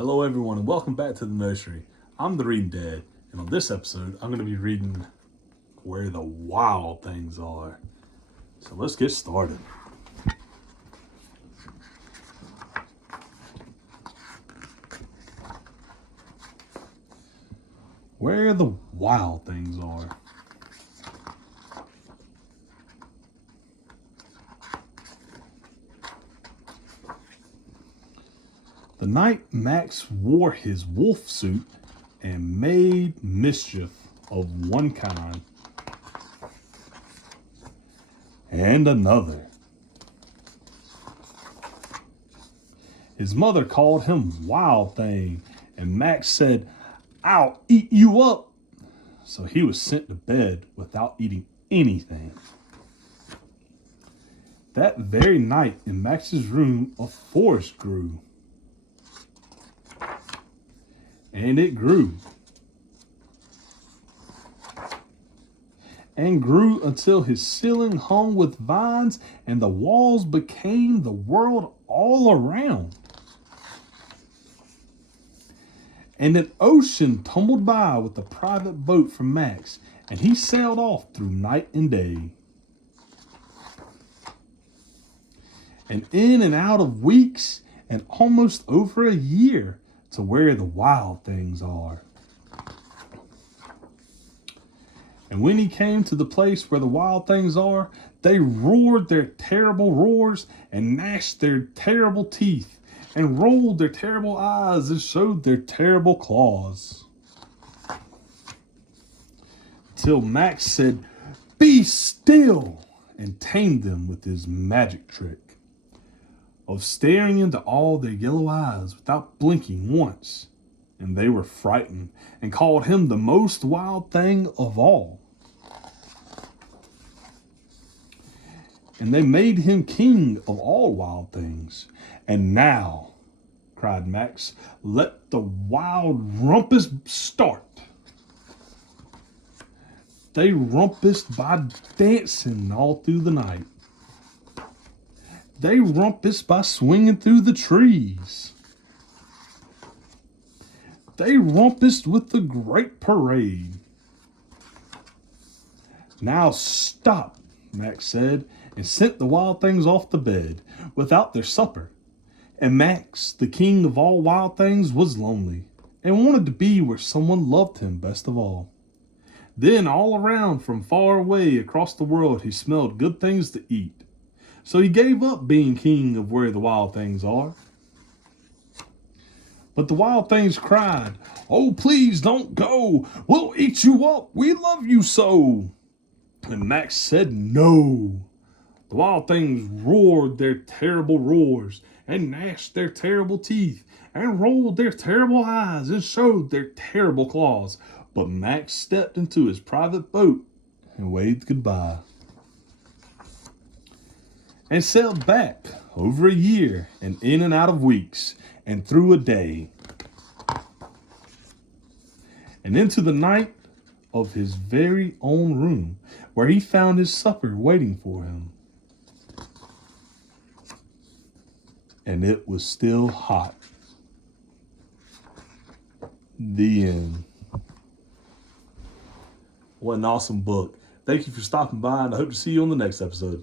Hello, everyone, and welcome back to the nursery. I'm the Reading Dad, and on this episode, I'm going to be reading Where the Wild Things Are. So let's get started. Where the Wild Things Are. The night Max wore his wolf suit and made mischief of one kind and another. His mother called him Wild Thing, and Max said, "I'll eat you up." So he was sent to bed without eating anything. That very night in Max's room, a forest grew. And it grew. And grew until his ceiling hung with vines and the walls became the world all around. And an ocean tumbled by with a private boat from Max, and he sailed off through night and day. And in and out of weeks and almost over a year to where the wild things are. And when he came to the place where the wild things are, they roared their terrible roars and gnashed their terrible teeth and rolled their terrible eyes and showed their terrible claws. Till Max said, "Be still," and tamed them with his magic trick of staring into all their yellow eyes without blinking once. And they were frightened and called him the most wild thing of all. And they made him king of all wild things. And now, cried Max, let the wild rumpus start. They rumpused by dancing all through the night. They rumpus by swinging through the trees. They rumpus with the great parade. Now stop, Max said, and sent the wild things off to bed without their supper. And Max, the king of all wild things, was lonely and wanted to be where someone loved him best of all. Then all around from far away across the world he smelled good things to eat. So he gave up being king of where the wild things are. But the wild things cried, "Oh, please don't go. We'll eat you up. We love you so." And Max said no. The wild things roared their terrible roars and gnashed their terrible teeth and rolled their terrible eyes and showed their terrible claws. But Max stepped into his private boat and waved goodbye. And sailed back over a year and in and out of weeks and through a day. And into the night of his very own room where he found his supper waiting for him. And it was still hot. The end. What an awesome book. Thank you for stopping by, and I hope to see you on the next episode.